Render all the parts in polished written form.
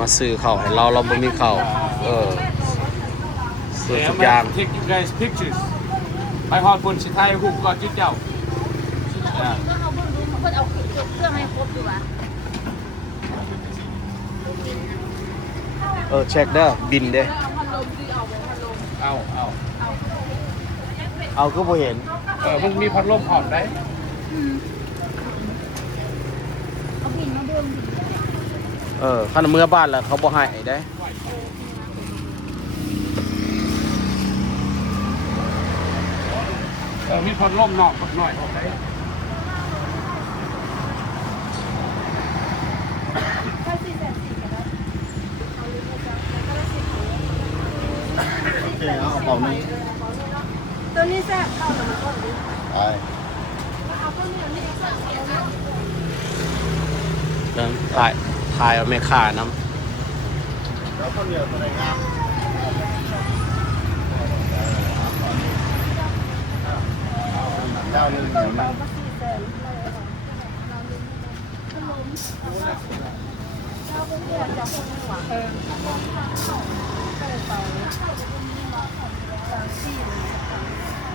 มาซื้อข้าวให้เราบ่มีข้าวซื้อทุกอย่าง Take you guys pictures ไปฮอดบนสิไทยฮู้ก่อนจิ๊เจ้า เมื่อเขาเบิ่งดูเขาเอาเครื่องให้ครบอยู่วะ เช็คเด้อบินเด้ เอาพัดลมที่เอาไปพัดลม เอาก็บ่เห็น มึงมีพัดลมพร้อมได้ เอาบินมาเบิ่ง คันเมื่อบ้านแล้วเขาบ่ให้ได้ มีพัดลมนอกสักหน่อยพร้อมได้ ก็440ก็ได้เอาเลยนะจ๊ะก็ละ10 โอเคเอาเป่าหนึ่ง ตัวนี้แซ่บเข้าแล้วมันก็ดี ไป เอาตัวนี้นี่แซ่บเอาเนาะ เรื่องถ่ายเอาแม่ค้านํ แล้วข้าวเหนียวตัวไหนงามเจ้าหนึ่งเหนียวหนึ่ง ก็400,000เราเป็นเพื่อนจากคนหวังต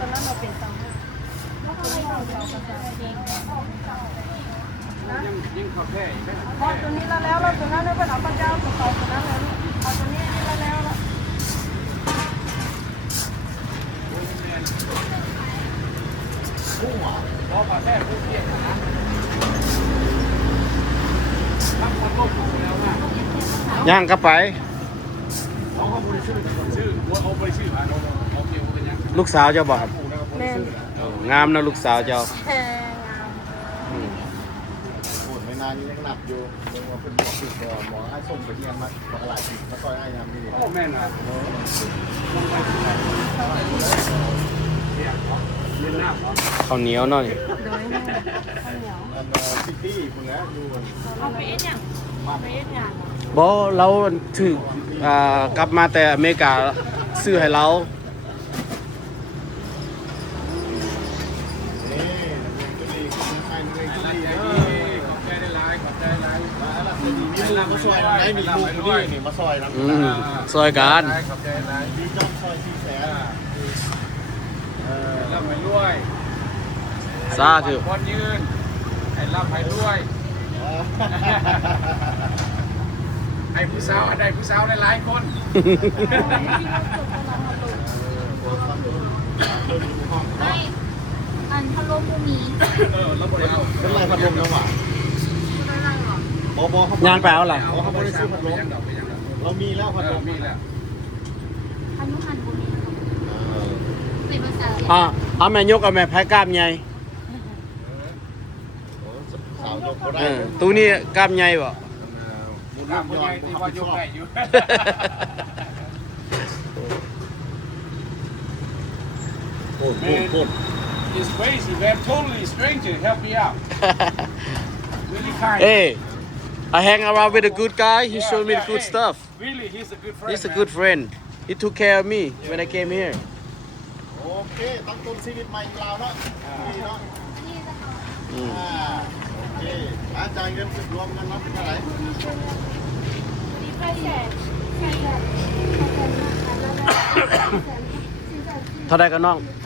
อนนั้นเราเป็นตังค์แล้วก็ให้เราเอากระจายเอง ยิ่งคาเฟ่ พอตัวนี้แล้วเราตัวนั้นได้เป็นเอาพระเจ้าตัวเก่าตัวนั้นแล้วเอาตัวนี้แล้ว กุ้งหวาน รอคาเฟ่ผู้เที่ยวนะทำพัดลมถูกแล้วนะ ย่างก็ไป เขาบริสุทธิ์ชื่อว่าเขาบริสุทธิ์อ่ะเราเกี่ยวกันยัง ลูกสาวเจ้าบ่ครับ แม่ งามนะลูกสาวเจ้า แพงงาม โอ้ยไม่นานนี้ยังหนักอยู่เรื่องว่าเป็นหมอคือหมอให้ส่งไปเรียนมาหลายปีแล้วก็ให้ยามดี โอ้แม่นะเย็นหน้าเหรอ ข้าวเหนียวหน่อย โดยข้าวเหนียว ซิตี้คุณแล้วดู เอาไปเอ็ดอย่างเอาไปเอ็ดอย่าง บ่เราถือกลับมาแต่อเมริกาซื้อให้เรา นี่ก็ดีคุณใครนี่ก็ดี ขอบใจได้หลายขอบใจหลาย มีลูกมาซอยนะมีลูกด้วยนี่มาซอยนะ ซอยกัน ขอบใจหลาย ดีจ้องซอย400,000 ร่ำให้รวย สาธุ คนยืนให้ร่ำให้รวยไอ้ผู้สาวได้ผู้สาวหลายคน ไม่อันพัดลมบูมี แล้วบริเอา เป็นไรพัดลมแล้วหวะ ไม่ได้หรอก บอ ย่างไปเอาล่ะ เขาไม่ได้ซื้อพัดลมเรามีแล้วพัดลม มีแล้ว อันนู้นอันบูมีเป็นภาษา เอาแม่ยกเอาแม่พายกล้ามใหญ่ สาวยกเขาได้ ตู้นี้กล้ามใหญ่บ่ มุน ข้าม ย้ ให อ ญ่ น ที่ เขา ว่า ไม่ ย ช ก อบ ได้อยู่ โคตรโคตร It's crazy man totally stranger help me out really kind Hey I hang around with a good guy he showed me the good stuff really he's a good friend he's a good friend he took care of me when I came here โอเคตั้งต้นชีวิตใหม่เราเนาะดีเนาะโอเคอาจารย์เงินสึกรวมกันเนาะเป็นเท่าไหร่ เท่าไรกันน้อง 400,000